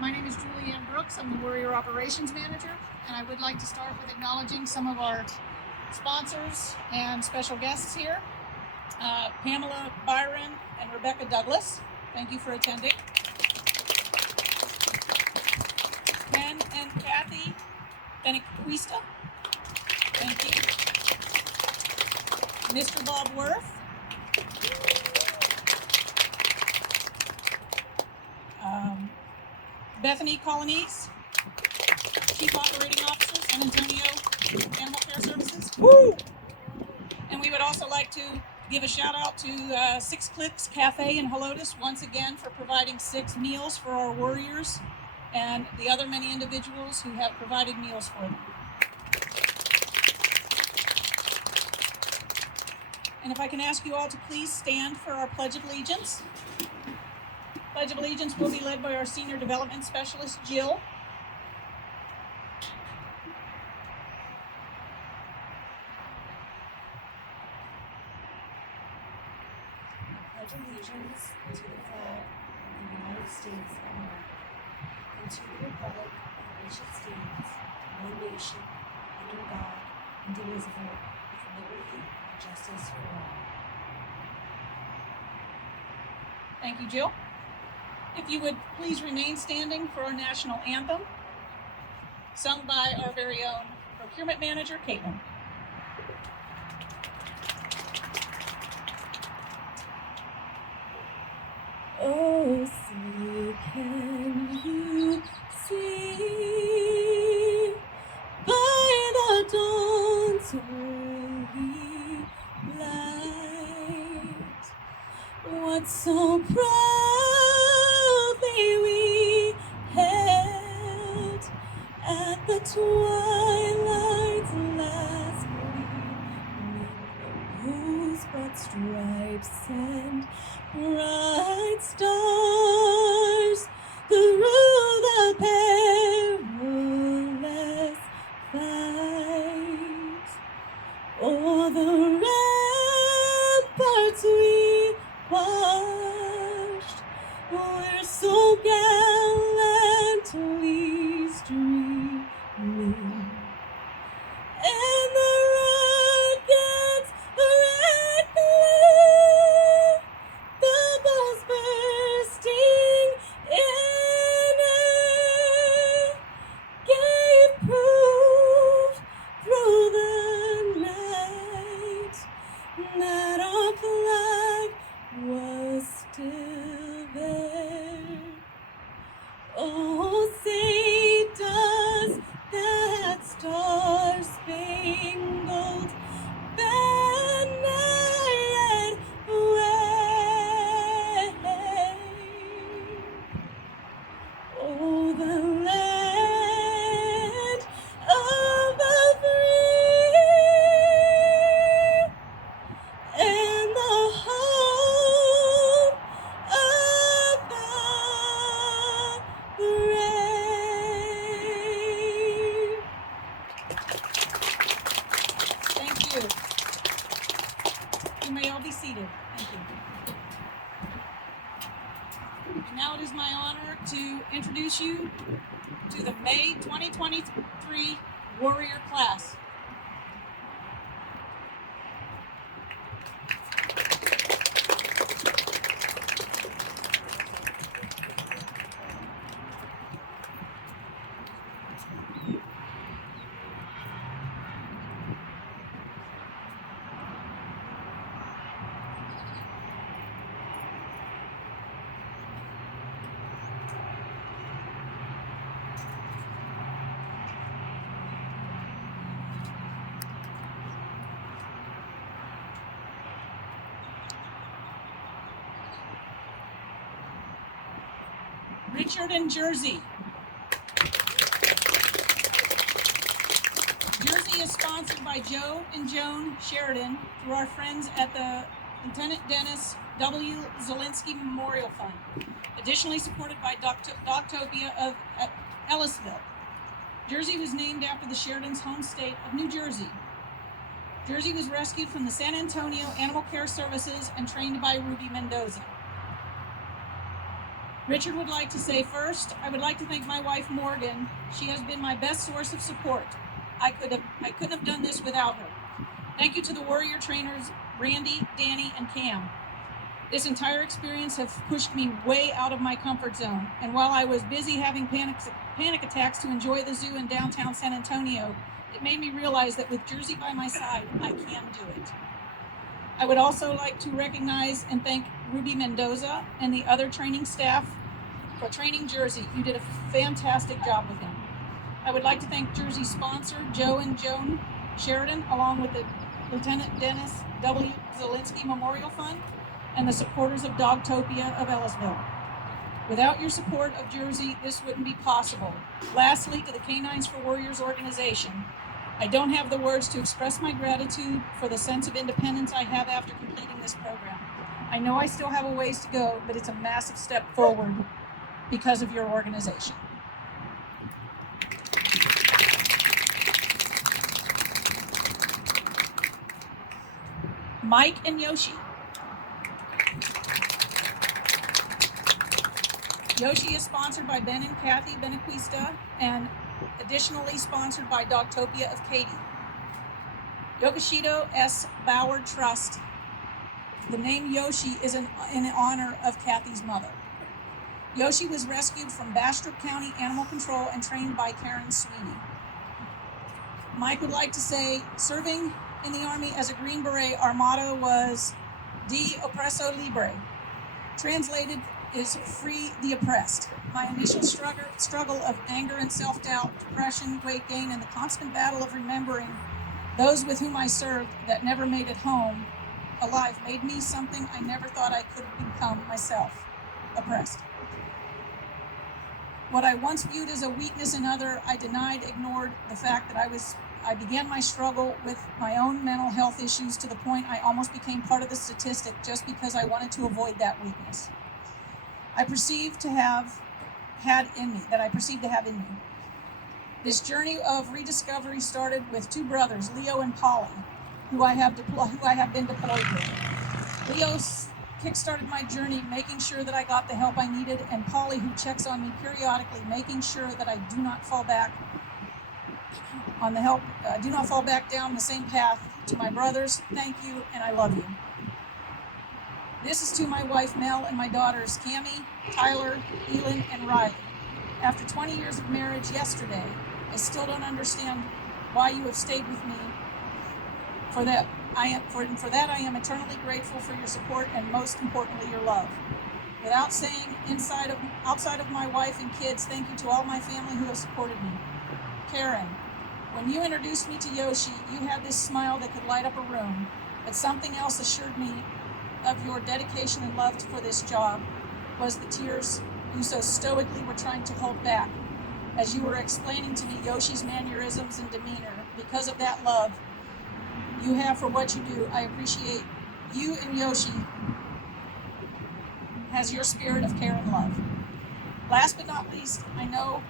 My name is Julie Brooks. I'm the Warrior Operations Manager, and I would like to start with acknowledging some of our sponsors and special guests here. Pamela Byron and Rebecca Douglas, thank you for attending. Ken and Kathy Benequista, thank you. Mr. Bob Worth. Bethany Colonies, Chief Operating Officer, San Antonio Animal Care Services. Woo! And we would also like to give a shout out to Six Clicks Cafe in Helotes once again for providing 6 meals for our warriors and the other many individuals who have provided meals for them. And if I can ask you all to please stand for our Pledge of Allegiance. Pledge of Allegiance will be led by our Senior Development Specialist, Jill. I pledge allegiance to the flag of the United States of America and to the republic for which it stands, one nation, under God, indivisible, with liberty and justice for all. Thank you, Jill. If you would please remain standing for our national anthem, sung by our very own procurement manager, Caitlin. Oh, see, can you see by the dawn's early light what so proudly we held at the twilight's last gleaming, whose broad stripes and bright stars through the perilous fight o'er the ramparts we watched, were so gallantly streaming, and the rocket's red glare, the balls bursting in air, gave proof through the night that our flag was still there. Oh, say does that star-spangled banner yet wave? Oh, the land of the free and the home of the brave. Thank you. You may all be seated. Thank you. And now it is my honor to introduce you to the May 2023 Warrior Class. Richard and Jersey. Jersey is sponsored by Joe and Joan Sheridan through our friends at the Lieutenant Dennis W. Zielinski Memorial Fund, additionally supported by Doctopia of Ellisville. Jersey was named after the Sheridans' home state of New Jersey. Jersey was rescued from the San Antonio Animal Care Services and trained by Ruby Mendoza. Richard would like to say first, I would like to thank my wife Morgan. She has been my best source of support. I couldn't have done this without her. Thank you to the Warrior trainers, Randy, Danny, and Cam. This entire experience has pushed me way out of my comfort zone, and while I was busy having panic attacks to enjoy the zoo in downtown San Antonio, it made me realize that with Jersey by my side, I can do it. I would also like to recognize and thank Ruby Mendoza and the other training staff for training Jersey. You did a fantastic job with him. I would like to thank Jersey's sponsor, Joe and Joan Sheridan, along with the Lieutenant Dennis W. Zielinski Memorial Fund and the supporters of Dogtopia of Ellisville. Without your support of Jersey, this wouldn't be possible. Lastly, to the K9s For Warriors organization, I don't have the words to express my gratitude for the sense of independence I have after completing this program. I know I still have a ways to go, but it's a massive step forward because of your organization. Mike and Yoshi. Yoshi is sponsored by Ben and Kathy Benequista and additionally sponsored by Dogtopia of Katy. Yokishito S. Bauer Trust. The name Yoshi is in honor of Kathy's mother. Yoshi was rescued from Bastrop County Animal Control and trained by Karen Sweeney. Mike would like to say, serving in the Army as a Green Beret, our motto was De Oppresso Libre. Translated is free the oppressed. My initial struggle of anger and self-doubt, depression, weight gain, and the constant battle of remembering those with whom I served that never made it home alive made me something I never thought I could become myself, oppressed. What I once viewed as a weakness in others, I denied, ignored the fact that I began my struggle with my own mental health issues to the point I almost became part of the statistic just because I wanted to avoid that weakness. I perceived to have in me. This journey of rediscovery started with two brothers, Leo and Polly, who I have been deployed with. Leo kickstarted my journey, making sure that I got the help I needed, and Polly, who checks on me periodically, making sure that I do not fall back down the same path. To my brothers, thank you, and I love you. This is to my wife Mel and my daughters Cammie, Tyler, Elin, and Riley. After 20 years of marriage yesterday, I still don't understand why you have stayed with me. For that, I am eternally grateful for your support and most importantly, your love. Without saying, outside of my wife and kids, thank you to all my family who have supported me. Karen, when you introduced me to Yoshi, you had this smile that could light up a room, but something else assured me of your dedication and love for this job was the tears you so stoically were trying to hold back as you were explaining to me Yoshi's mannerisms and demeanor. Because of that love you have for what you do, I appreciate you, and Yoshi has your spirit of care and love. Last but not least, I know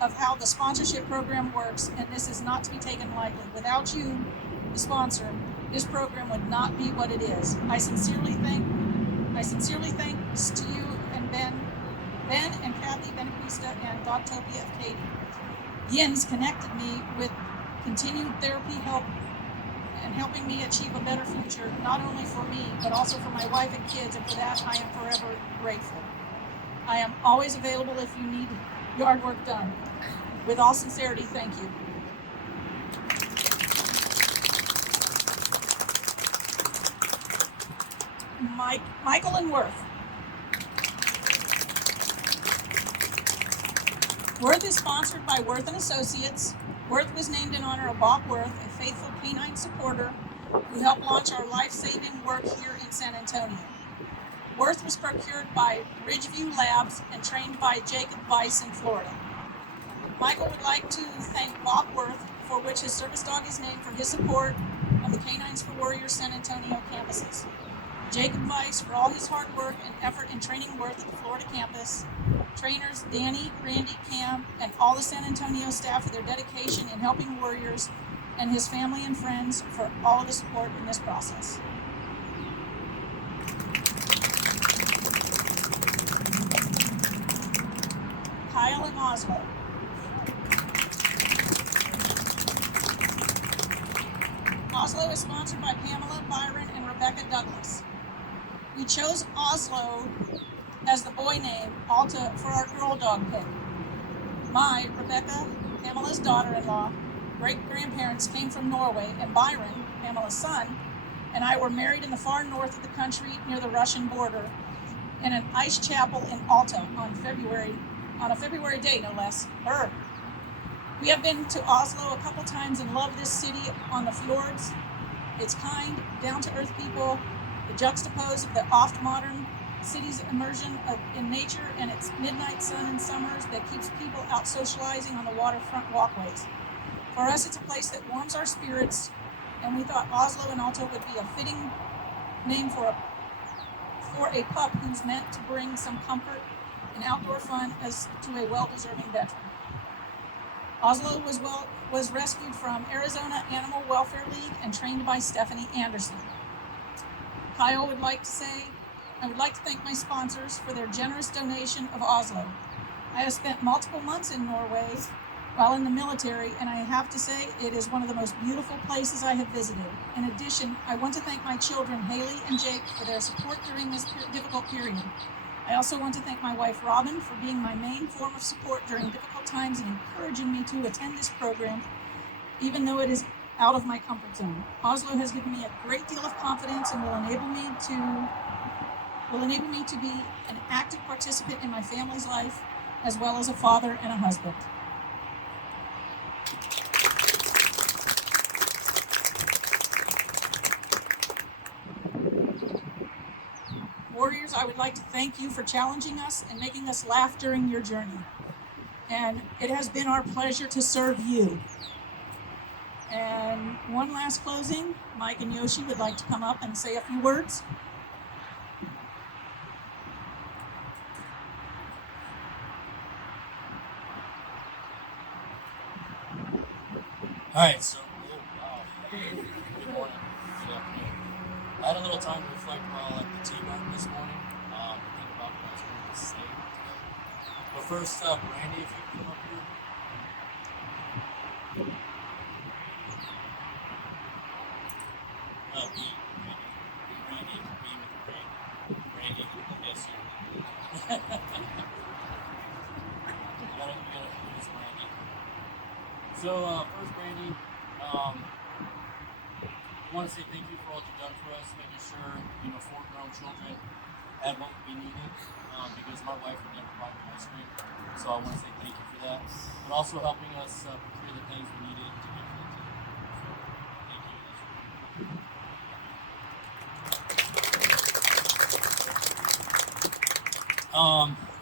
of how the sponsorship program works, and this is not to be taken lightly. Without you, the sponsor, this program would not be what it is. I sincerely thank to you and Ben and Kathy Benequista and Dogtopia of Katy. Yins connected me with continued therapy help and helping me achieve a better future, not only for me, but also for my wife and kids, and for that I am forever grateful. I am always available if you need yard work done. With all sincerity, thank you. Michael and Worth. Worth is sponsored by Worth and Associates. Worth was named in honor of Bob Worth, a faithful canine supporter who helped launch our life-saving work here in San Antonio. Worth was procured by Ridgeview Labs and trained by Jacob Weiss in Florida. Michael would like to thank Bob Worth, for which his service dog is named, for his support of the K9s For Warriors San Antonio campuses. Jacob Weiss for all his hard work and effort in training Worth at the Florida campus. Trainers Danny, Randy, Cam, and all the San Antonio staff for their dedication in helping Warriors, and his family and friends for all of the support in this process. Kyle and Oslo. Oslo is sponsored by Pamela, Byron, and Rebecca Douglas. We chose Oslo as the boy name, Alta, for our girl dog pick. My, Rebecca, Pamela's daughter-in-law, great-grandparents came from Norway, and Byron, Pamela's son, and I were married in the far north of the country near the Russian border in an ice chapel in Alta on a February day, no less. We have been to Oslo a couple times and love this city on the fjords. Its kind, down-to-earth people, the juxtapose of the oft-modern city's immersion in nature and its midnight sun in summers that keeps people out socializing on the waterfront walkways. For us, it's a place that warms our spirits, and we thought Oslo and Alta would be a fitting name for a pup who's meant to bring some comfort and outdoor fun as to a well-deserving veteran. Oslo was rescued from Arizona Animal Welfare League and trained by Stephanie Anderson. Kyle would like to say, I would like to thank my sponsors for their generous donation of Oslo. I have spent multiple months in Norway while in the military, and I have to say it is one of the most beautiful places I have visited. In addition, I want to thank my children, Haley and Jake, for their support during this difficult period. I also want to thank my wife, Robin, for being my main form of support during difficult times and encouraging me to attend this program, even though it is out of my comfort zone. Oslo has given me a great deal of confidence and will enable me to be an active participant in my family's life, as well as a father and a husband. Warriors, I would like to thank you for challenging us and making us laugh during your journey. And it has been our pleasure to serve you. And one last closing, Mike and Yoshi would like to come up and say a few words. All right, so good morning, good afternoon. I had a little time to reflect while at the T-Garden this morning, think about what I was going to say today. But first, Brandy, if you could come up here. B, Brandy, B with the brain. Brandy, yes, you. We gotta do this, Brandy. So, first, Brandy, I want to say thank you for all you've done for us, making sure, 4 grown children had what we needed, because my wife would never buy me ice cream. So I want to say thank you for that. But also helping us procure the things we needed to get to the team. So, thank you.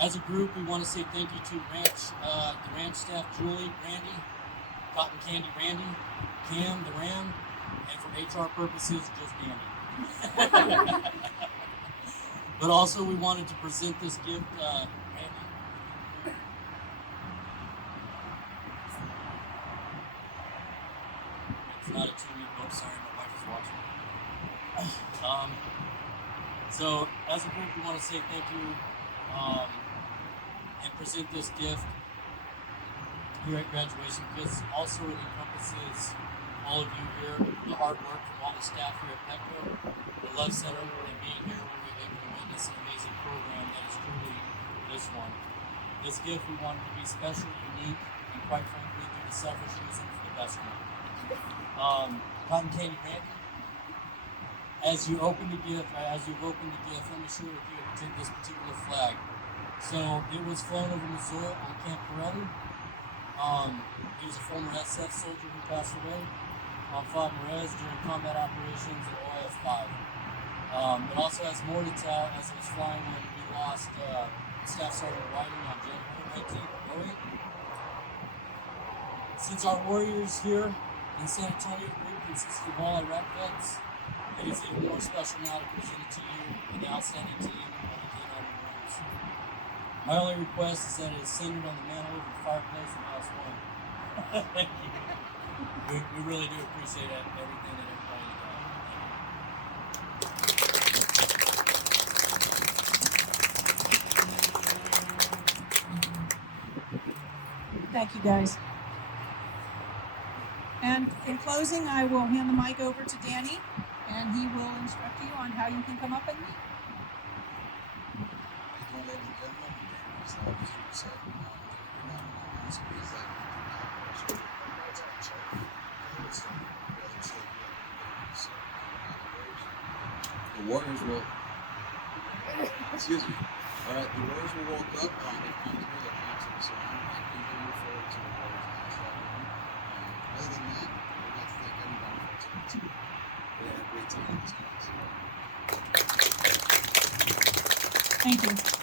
As a group, we want to say thank you to the ranch staff, Julie, Brandy, Cotton Candy Randy, Cam, the Ram, and for HR purposes, just Danny. But also, we wanted to present this gift, Randy. It's not a 2-week book, sorry, my wife is watching. So, as a group, we want to say thank you and present this gift here at graduation, because also it encompasses all of you here, the hard work from all the staff here at Petco, the Love Center, and being here when we're able to witness an amazing program that is truly this one. This gift we wanted to be special, unique, and quite frankly, due to selfish reasons, the best one. Cotton Candy Randy, as you've opened the gift, let me share with you this particular flag. So it was flown over Missouri on Camp Corelli. He was a former SF soldier who passed away on Fort Perez during combat operations at OF-5. It also has more to tell, as it was flying when we lost Staff Sergeant Whiting on January 19th, 08. Since our warriors here in San Antonio group consists of all Iraq vets, it is even more special now to present it to you and the outstanding team of the K9s For Warriors. My only request is that it is centered on the mantle over the fireplace in House 1. Thank you. We really do appreciate everything that everybody's done. Thank you, guys. And in closing, I will hand the mic over to Danny, and he will instruct you on how you can come up and meet. Well, ladies and gentlemen, as I was here to say, we're not on so please like do not pressure what's on the shelf. Okay, let's don't rather stay here. So the Warriors will excuse me. Alright, the Warriors will walk up. If comfortable, they'll come to the salon and we will move forward to the Warriors national room. Other than that, we'd like to thank everybody for attending. We had a great time with these guys. Thank you.